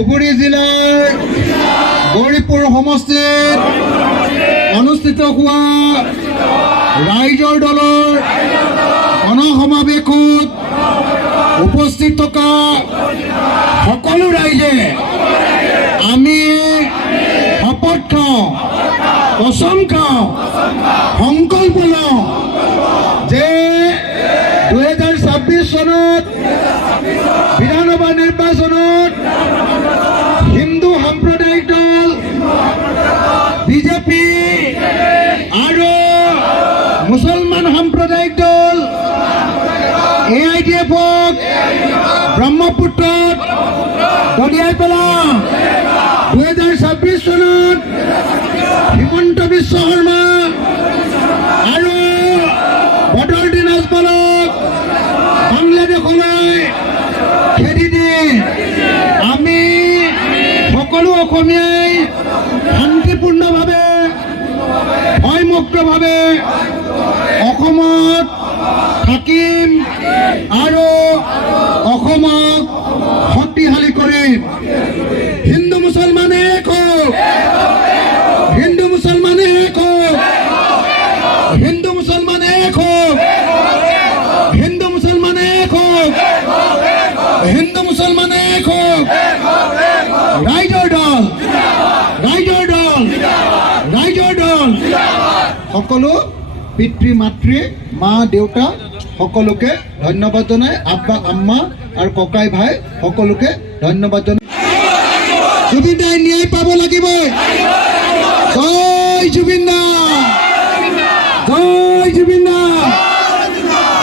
ধুবুৰী জিলাৰ গৌৰীপুৰ সমষ্টিত অনুষ্ঠিত হোৱা ৰাইজৰ দলৰ গণসমাৱেশত উপস্থিত থকা সকলো ৰাইজে আমি শপত খাওঁ, কচম খাওঁ, সংকল্প লওঁ যে 2026 চনত বিধানসভা নিৰ্বাচনত হিন্দু সাম্প্ৰদায়িক দল বিজেপি আৰু মুছলমান সাম্প্ৰদায়িক দল AIDF-ক ব্ৰহ্মপুত্ৰত দলিয়াই পেলাওঁ। 2026 চনত হিমন্ত বিশ্ব শৰ্মা আৰু বদৰুদ্দিন আজমলক বাংলাদেশলৈ খেদি দি আমি সকলো অসমীয়াই শান্তিপূৰ্ণভাৱে ভয়মুক্তভাৱে অসমত থাকিম আৰু অসমক শক্তিশালী কৰিম। হিন্দু মুছলমান এক হওক, হিন্দু মুছলমান এক হওক, হিন্দু মুছলমান এক হওক, হিন্দু মুছলমান এক হওক, হিন্দু মুছলমান এক হওক। ৰাইজৰ দল, ৰাইজৰ দল, ৰাইজৰ দল। সকলো পিতৃ মাতৃ মা দেউতা সকলোকে ধন্যবাদ জনাই, আব্বা আম্মা আৰু ককাই ভাই সকলোকে ধন্যবাদ জনাই। জুবিন দাই ন্যায় পাব লাগিব। জয় জুবিন দা, জয় জুবিন দা,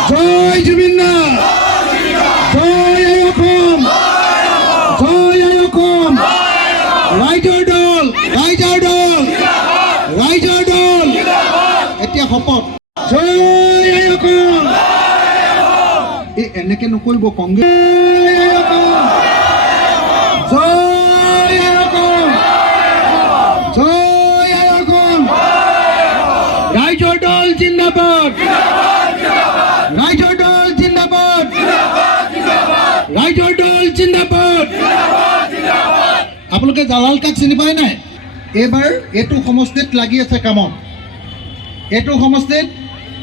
জয় জুবিন দা, জয় আই অসম, জয় আই অসম। ৰাইজৰ দল, ৰাইজৰ দল, ৰাইজৰ দল। এতিয়া শপত, জয় আই অসম। এই এনেকে নকৰিব কংগ্ৰেছ। জয় আই অসম, জয় আই অসম। ৰাইজৰ দল জিন্দাবাদ, ৰাইজৰ দল জিন্দাবাদ, ৰাইজৰ দল জিন্দাবাদ। আপোনালোকে জালাল কাক চিনি পায় নাই? এইবাৰ এইটো সমষ্টিত লাগি আছে কামত। এইটো সমষ্টিত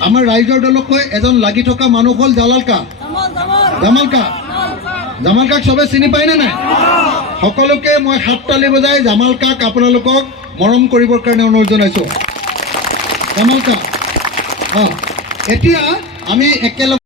আমাৰ ৰাইজৰ দলতকৈ এজন লাগি থকা মানুহ হ'ল জালাল কাক। জামাল কাক, জামাল কাক চবে চিনি পায় নে নাই? সকলোকে মই হাত তালি বজাই জামাল কাক আপোনালোকক মৰম কৰিবৰ কাৰণে অনুৰোধ জনাইছোঁ। জামাল কাক, এতিয়া আমি একেলগে